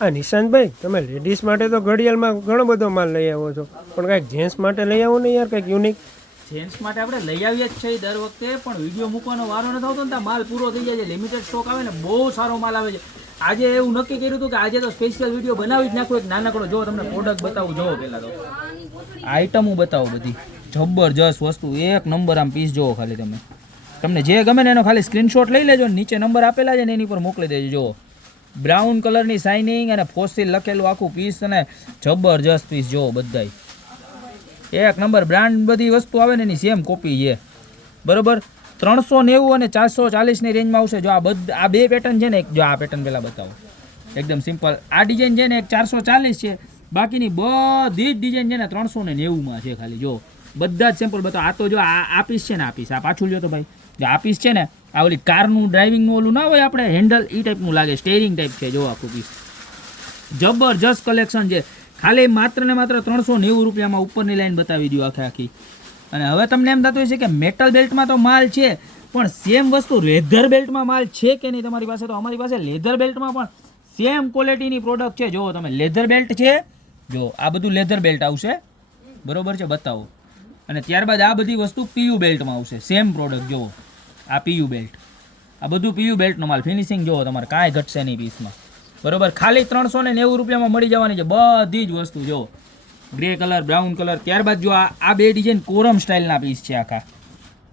હા નિશાંતભાઈ, તમે લેડીઝ માટે તો ઘડિયાળમાં ઘણો બધો માલ લઈ આવો છો, પણ કાંઈક જેન્ટ્સ માટે લઈ આવો ને યાર, કાંઈક યુનિક. જેન્ટ્સ માટે આપણે લઈ આવીએ જ છીએ દર વખતે, પણ વિડીયો મૂકવાનો વારો નથી આવતો ને ત્યાં માલ પૂરો થઈ જાય છે. લિમિટેડ સ્ટોક આવે ને બહુ સારો માલ આવે છે. આજે એવું નક્કી કર્યું હતું કે આજે તો સ્પેશિયલ વિડીયો બનાવી જ નાખું. એક નાનકડો જો તમને પ્રોડક્ટ બતાવું, જોવો પહેલાં તો આઈટમો બતાવો બધી જબરજસ્ત વસ્તુ, એક નંબર. આમ પીસ જોવો ખાલી તમે, તમને જે ગમે ને એનો ખાલી સ્ક્રીનશોટ લઈ લેજો, નીચે નંબર આપેલા છે ને એની પર મોકલી દેજો. જુઓ બ્રાઉન કલરની શાઇનિંગ અને ફોસિલ લખેલું આખું પીસ, અને જબરજસ્ત પીસ જોવો બધાય એક નંબર. બ્રાન્ડ બધી વસ્તુ આવે ને એની સેમ કોપી છે, બરોબર. 390 અને 440ની રેન્જમાં આવશે. જો આ બે પેટર્ન છે ને, એક જો આ પેટર્ન પહેલાં બતાવો, એકદમ સિમ્પલ. આ ડિઝાઇન છે ને એક 440 છે, બાકીની બધી જ ડિઝાઇન છે ને 390માં છે ખાલી. જો બધા જ સેમ્પલ બતાવો. આ તો જો આ પીસ છે ને, આ પીસ આ પાછું લ્યો તો ભાઈ, જો આ પીસ છે ને, આ ઓલી કારનું ડ્રાઇવિંગનું ઓલું ના હોય આપણે હેન્ડલ, એ ટાઈપનું લાગે, સ્ટેરિંગ ટાઈપ છે. જો આખું પીસ જબરજસ્ત કલેક્શન છે. ખાલી માત્ર ને માત્ર 390 રૂપિયામાં ઉપરની લાઈન બતાવી દો આખી. અને હવે તમને એમ થતું હોય છે કે મેટલ બેલ્ટમાં તો માલ છે, પણ સેમ વસ્તુ લેધર બેલ્ટમાં માલ છે કે નહીં તમારી પાસે? તો અમારી પાસે લેધર બેલ્ટમાં પણ સેમ ક્વોલિટીની પ્રોડક્ટ છે. જો તમે લેધર બેલ્ટ છે, જો આ બધું લેધર બેલ્ટ આવશે, બરોબર છે, બતાવો. અને ત્યારબાદ આ બધી વસ્તુ પીયુ બેલ્ટમાં આવશે, સેમ પ્રોડક્ટ. જુઓ આ પીયુ બેલ્ટ, આ બધું પીયુ બેલ્ટનો માલ. ફિનિશિંગ જુઓ તમારે, કાંઈ ઘટશે નહીં પીસમાં, બરોબર. ખાલી 390 રૂપિયામાં મળી જવાની છે બધી જ વસ્તુ. જો ગ્રે કલર, બ્રાઉન કલર. ત્યારબાદ જો આ બે ડિઝાઇન કોરમ સ્ટાઇલના પીસ છે આખા.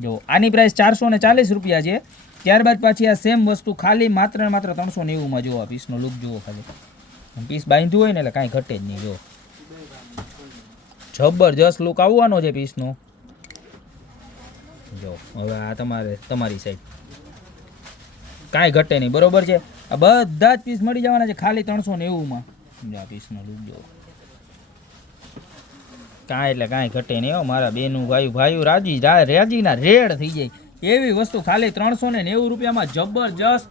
જો આની પ્રાઇસ 440 રૂપિયા છે. ત્યારબાદ પાછી આ સેમ વસ્તુ ખાલી માત્ર ને માત્ર 390માં. જો આ પીસનો લુક જુઓ ખાલી, પીસ બાંધ્યું હોય ને એટલે કાંઈ ઘટે જ નહીં. જો જબરજસ્ત લુક આવવાનો છે પીસનો. જો હવે આ તમારી સાઈડ કાંઈ ઘટે નહીં, બરોબર છે. આ બધા જ પીસ મળી જવાના છે ખાલી 390માં. આ પીસનો લુક જુઓ, કાંઈ એટલે કાંઈ ઘટે નહીં હો મારા બેનું ભાઈઓ રાજીના રેડ થઈ જાય એવી વસ્તુ ખાલી 390 રૂપિયામાં. જબરજસ્ત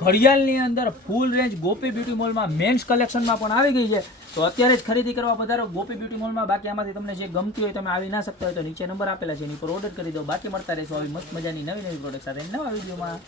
ઘડિયાળની અંદર ફૂલ રેન્જ ગોપી બ્યુટી મોલમાં મેન્સ કલેક્શનમાં પણ આવી ગઈ છે. તો અત્યારે જ ખરીદી કરવા પધારો ગોપી બ્યુટી મોલમાં. બાકી આમાંથી તમને જે ગમતી હોય, તમે આવી ના શકતા હોય તો નીચે નંબર આપેલા છે, એની પર ઓર્ડર કરી દો. બાકી મળતા રહેશો આવી મસ્ત મજાની નવી પ્રોડક્ટ સાથે નવા વિડીયોમાં.